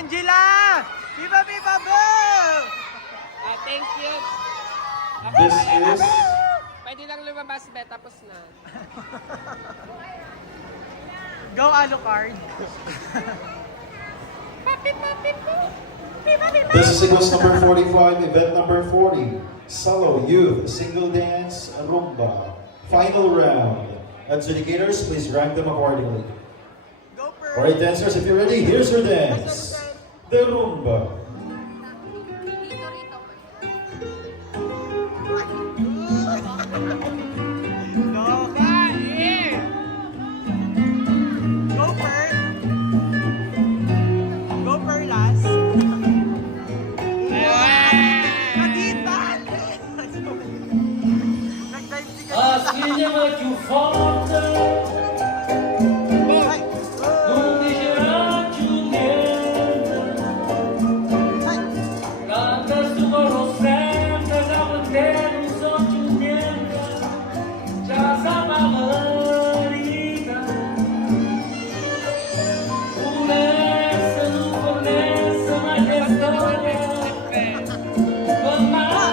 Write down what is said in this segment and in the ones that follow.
Angela! Viva Viva Boom! Thank you. This is Pwede lang lumabas, be, tapos na. Go Alucard! this is sequence number 45, event number 40, Solo Youth Single Dance Rumba, final round. Adjudicators, please rank them accordingly. Go Pearl! Alright dancers, if you're ready, here's your dance. The Rumba. Go! Go Pearl! Go Perlas! Magitan! Nag-dive si Cinéma più forte, non dicerà più niente. Canta sto coro sempre, da te non so più niente. Già sa marita, connessa, non connessa, ma che storia. Con mano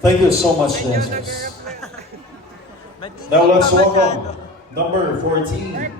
Thank you so much, dancers. Now let's welcome number 14.